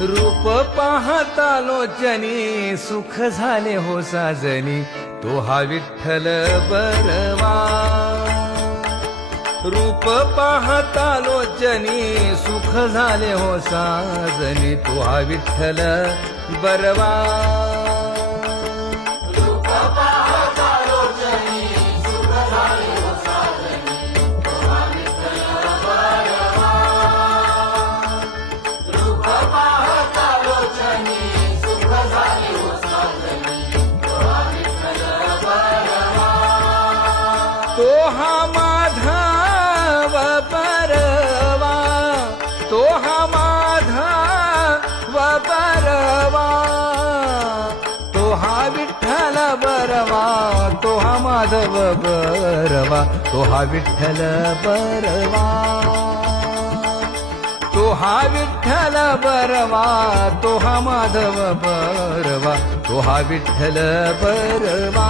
रूप पाहता लोचनी सुख झाले हो साजनी तो हा विठ्ठल बरवा रूप पाहता लोचनी सुख झाले हो साजनी तो हा विठ्ठल बरवा तो हा माधव बरवा तो हा माधव बरवा तो हा विठ्ठल बरवा तो हा माधव बरवा तो हा विठ्ठल बरवा तो हा विठ्ठल बरवा तो हा माधव बरवा तो हा विठ्ठल बरवा